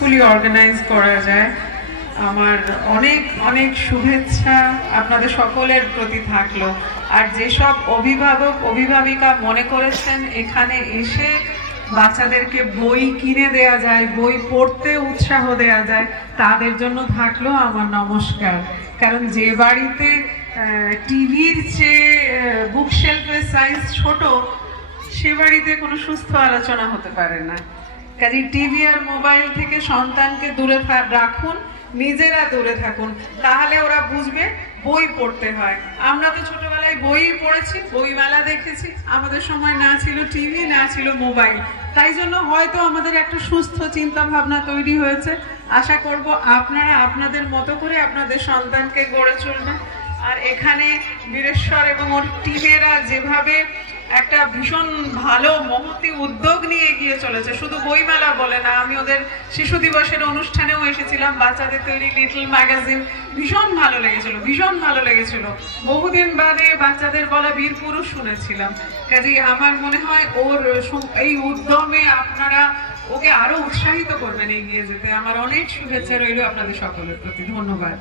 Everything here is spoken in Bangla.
সাকসেসফুলি অর্গানাইজ করা যায়। আমার অনেক অনেক শুভেচ্ছা আপনাদের সকলের প্রতি থাকলো। আর যেসব অভিভাবক অভিভাবিকা মনে করেছেন এখানে এসে বাচ্চাদেরকে বই কিনে দেয়া যায়, বই পড়তে উৎসাহ দেয়া যায়, তাদের জন্য থাকলো আমার নমস্কার। কারণ যে বাড়িতে টিভির চেয়ে বুকশেলফের সাইজ ছোট, সে বাড়িতে কোনো সুস্থ আলোচনা হতে পারে না। কাজে টিভি আর মোবাইল থেকে সন্তানকে দূরে রাখুন, নিজেরা দূরে থাকুন, তাহলে ওরা বুঝবে বই পড়তে হয়। আমরা তো ছোটবেলায় বই পড়েছি, বইমেলা দেখেছি, আমাদের সময় না ছিল টিভি, না ছিল মোবাইল। তাই জন্য হয়তো আমাদের একটা সুস্থ চিন্তা ভাবনা তৈরি হয়েছে। আশা করব আপনারা আপনাদের মতো করে আপনাদের সন্তানকে গড়ে চলবেন। আর এখানে বীরেশ্বর এবং ওর টিমেরা যেভাবে একটা ভীষণ ভালো মহতি উদ্যোগ নিয়ে এগিয়ে চলেছে, শুধু বইমেলা বলে না, আমি ওদের শিশু দিবসের অনুষ্ঠানেও এসেছিলাম, বাচ্চাদের তৈরি লিটল ম্যাগাজিন, ভীষণ ভালো লেগেছিল, ভীষণ ভালো লেগেছিল। বহুদিন বাদে বাচ্চাদের বলা বীর পুরুষ শুনেছিলাম। কাজেই আমার মনে হয় ওর এই উদ্যমে আপনারা ওকে আরো উৎসাহিত করবেন এগিয়ে যেতে। আমার অনেক শুভেচ্ছা রইল আপনাদের সকলের প্রতি। ধন্যবাদ।